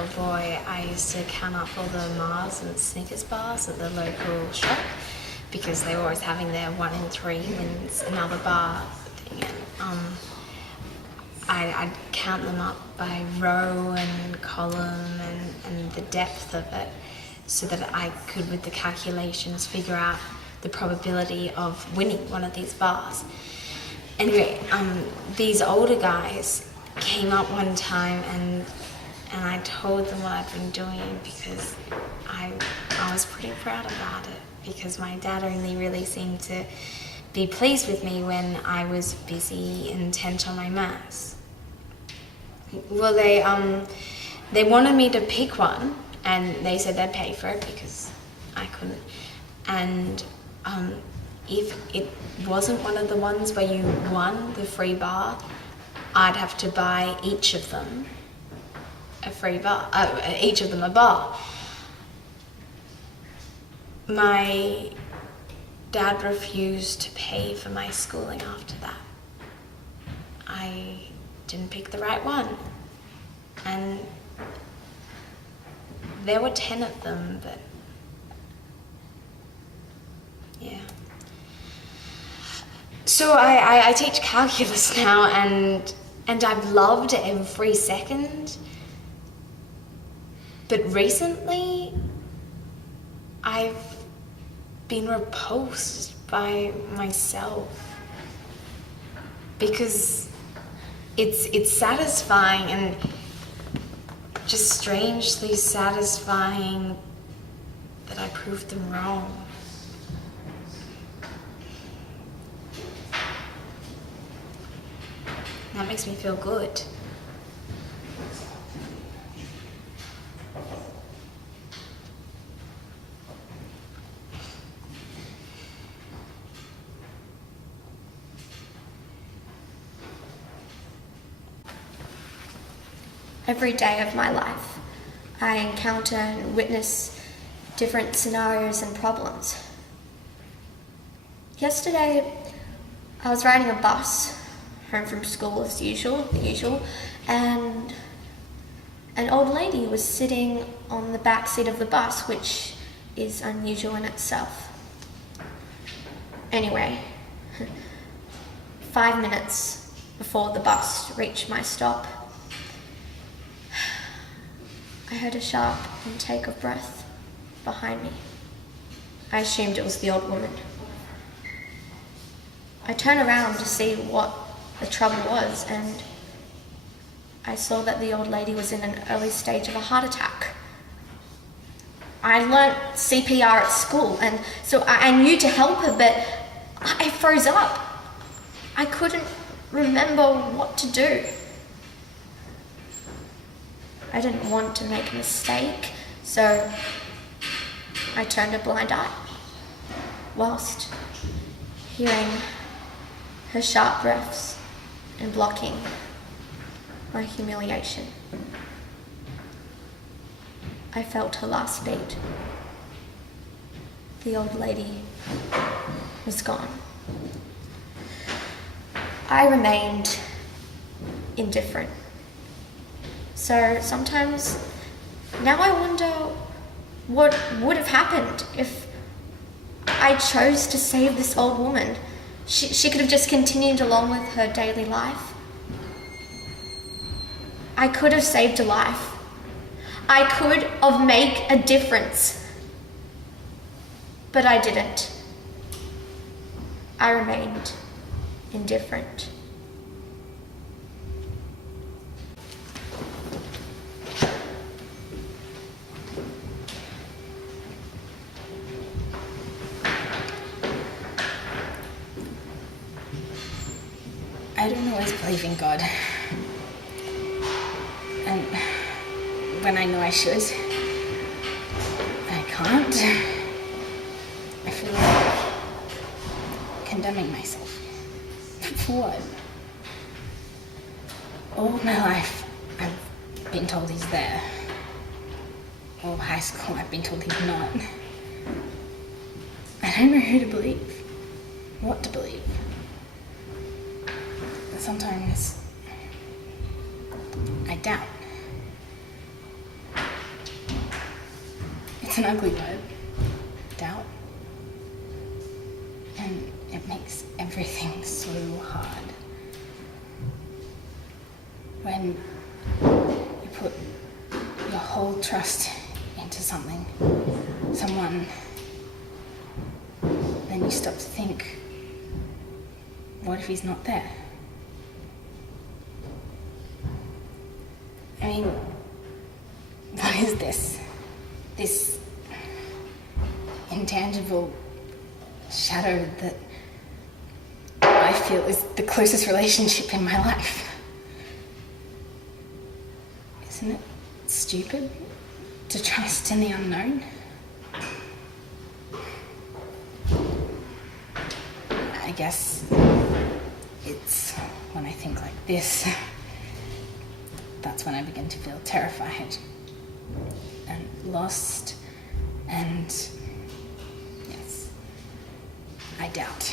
little boy, I used to count up all the Mars and Snickers bars at the local shop because they were always having their 1 in 3 wins another bar thing. And I'd count them up by row and column and the depth of it so that I could, with the calculations, figure out the probability of winning one of these bars. Anyway, these older guys came up one time and I told them what I'd been doing because I was pretty proud about it because my dad only really seemed to be pleased with me when I was busy, intent on my maths. Well, they wanted me to pick one and they said they'd pay for it because I couldn't. And if it wasn't one of the ones where you won the free bar, I'd have to buy each of them a free bar, each of them a bar. My dad refused to pay for my schooling after that. I didn't pick the right one. And there were 10 of them, but yeah. So I teach calculus now and I've loved every second. But recently, I've been repulsed by myself because it's satisfying and just strangely satisfying that I proved them wrong. That makes me feel good. Every day of my life, I encounter and witness different scenarios and problems. Yesterday, I was riding a bus home from school as usual, and an old lady was sitting on the back seat of the bus, which is unusual in itself. Anyway, 5 minutes before the bus reached my stop, I heard a sharp intake of breath behind me. I assumed it was the old woman. I turned around to see what the trouble was, and I saw that the old lady was in an early stage of a heart attack. I learnt CPR at school, and so I knew to help her, but I froze up. I couldn't remember what to do. I didn't want to make a mistake, so I turned a blind eye whilst hearing her sharp breaths and blocking my humiliation. I felt her last beat. The old lady was gone. I remained indifferent. So sometimes now I wonder what would have happened if I chose to save this old woman. She could have just continued along with her daily life. I could have saved a life. I could have made a difference. But I didn't. I remained indifferent. I don't always believe in God. And when I know I should, I can't. I feel like condemning myself. For what? All my life, I've been told he's there. All high school, I've been told he's not. I don't know who to believe, what to believe. Sometimes I doubt. an ugly word, doubt. And it makes everything so hard. When you put your whole trust into something, someone, then you stop to think, what if he's not there? I mean, what is this? This intangible shadow that I feel is the closest relationship in my life. Isn't it stupid to trust in the unknown? I guess it's when I think like this, that's when I begin to feel terrified and lost, and yes, I doubt.